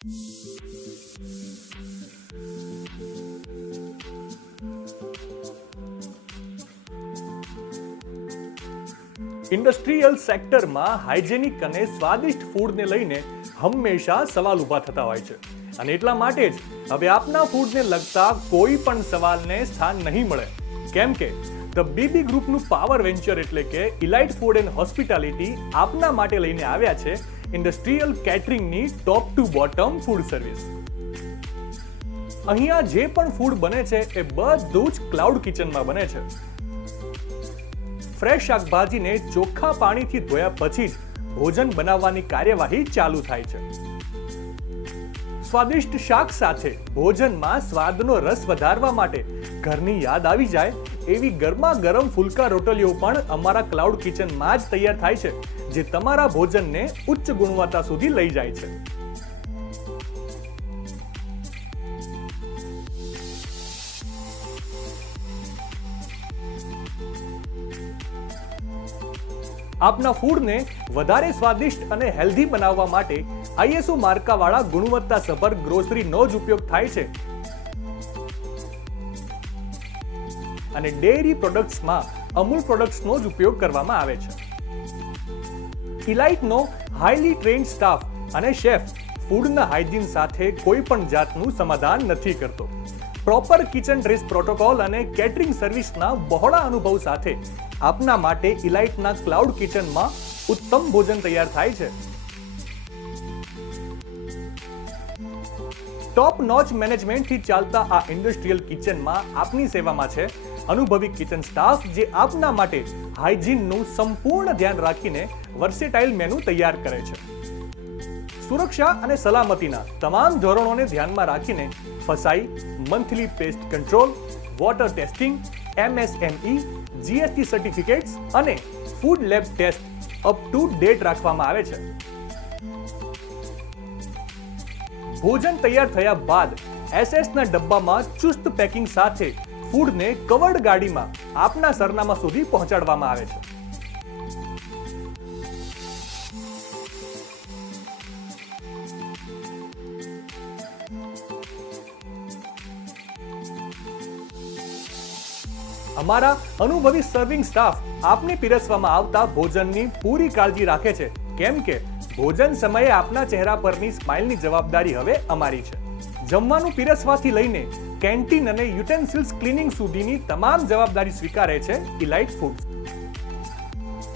Industrial સેક્ટરમાં hygienic અને સ્વાદિષ્ટ ફૂડને લઈને હંમેશા સવાલ ઊભા થતા હોય છે અને એટલા માટે જ હવે આપના ફૂડને લગતા કોઈ પણ સવાલને સ્થાન નહીં મળે, કેમ કે ધ બીબી ગ્રુપનું પાવર વેન્ચર એટલે કે ઇલાઇટ ફૂડ એન્ડ હોસ્પિટાલિટી આપના માટે લઈને આવ્યા છે ઇન્ડસ્ટ્રીયલ કેટરિંગની top to bottom food service. અહીંયા જે પણ ફૂડ બને છે એ બધું જ ક્લાઉડ કિચનમાં બને છે. ફ્રેશ શાકભાજીને ચોખ્ખા પાણીથી ધોયા પછી જ ભોજન બનાવવાની કાર્યવાહી ચાલુ થાય છે. સ્વાદિષ્ટ શાક સાથે ભોજનમાં સ્વાદનો રસ વધારવા માટે ઘરની યાદ આવી જાય એવી ગરમા ગરમ ફુલકા રોટલીઓ પણ અમારા ક્લાઉડ કિચનમાં જ તૈયાર થાય છે, જે તમારા ભોજનને ઉચ્ચ ગુણવત્તા સુધી લઈ જાય છે. આપના ફૂડને વધારે સ્વાદિષ્ટ અને હેલ્ધી બનાવવા માટે ISO માર્કાવાળા ગુણવત્તાસભર ગ્રોસરીનો જ ઉપયોગ થાય છે અને ડેરી પ્રોડક્ટ્સમાં અમૂલ પ્રોડક્ટ્સનો જ ઉપયોગ કરવામાં આવે છે. ઇલાઇટનો હાઈલી ટ્રેન્ડ સ્ટાફ અને શેફ ફૂડના હાઇજીન સાથે કોઈ પણ જાતનું સમાધાન નથી કરતો. પ્રોપર કિચન ડ્રેસ પ્રોટોકોલ અને કેટરિંગ સર્વિસના બહોળા અનુભવ સાથે આપના માટે ઇલાઇટના ક્લાઉડ કિચનમાં ઉત્તમ ભોજન તૈયાર થાય છે. ટોપ નોચ મેનેજમેન્ટથી ચાલતા આ ઇન્ડસ્ટ્રીયલ કિચનમાં આપની સેવામાં છે અનુભવી કિચન સ્ટાફ, જે આપના માટે હાઇજીનનું સંપૂર્ણ ધ્યાન રાખીને વર્સેટાઇલ મેનુ તૈયાર કરે છે. સુરક્ષા અને સલામતીના તમામ ધોરણોને ધ્યાનમાં રાખીને FSSAI, monthly pest control, water testing, MSME, GST certificates અને food lab test up to date રાખવામાં આવે છે. ભોજન તૈયાર થયા બાદ SS ના ડબ્બામાં ચુસ્ત પેકિંગ સાથે ફૂડને કવર્ડ ગાડીમાં આપના સરનામા સુધી પહોંચાડવામાં આવે છે. અમારા અનુભવી સર્વિંગ સ્ટાફ આપને પીરસવામાં આવતા ભોજનની પૂરી કાળજી રાખે છે, કેમ કે ભોજન સમયે આપના ચહેરા પરની સ્માઇલની જવાબદારી હવે અમારી છે. જમવાનું પીરસવાથી લઈને કેન્ટીન અને યુટેન્સિલ્સ ક્લીનિંગ સુધીની તમામ જવાબદારી સ્વીકારે છે ઇલાઇટ ફૂડ્સ.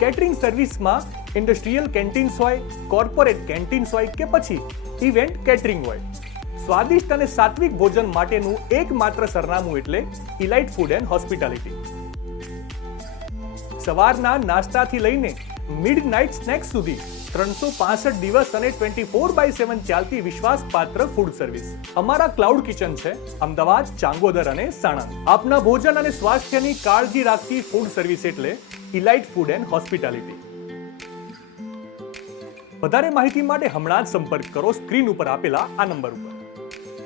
કેટરિંગ સર્વિસમાં ઇન્ડસ્ટ્રીયલ કેન્ટીન્સ હોય, કોર્પોરેટ કેન્ટીન્સ હોય કે પછી ઇવેન્ટ કેટરિંગ હોય, સ્વાદિષ્ટ અને સાત્વિક ભોજન માટેનું એકમાત્ર સરનામું એટલે ઇલાઇટ ફૂડ એન્ડ હોસ્પિટાલિટી. સવારના નાસ્તાથી લઈને મિડનાઇટ સ્નેક્સ સુધી 365 દિવસ અને 24/7 ચાલતી વિશ્વાસપાત્ર ફૂડ સર્વિસ. અમારા ક્લાઉડ કિચન છે અમદાવાદ, ચાંગોદર અને સાણંદ. આપના ભોજન અને સ્વાસ્થ્યની કાળજી રાખતી ફૂડ સર્વિસ એટલે ઇલાઇટ ફૂડ એન્ડ હોસ્પિટાલિટી. વધારે માહિતી માટે હમણાં જ સંપર્ક કરો સ્ક્રીન ઉપર આપેલા આ નંબર ઉપર.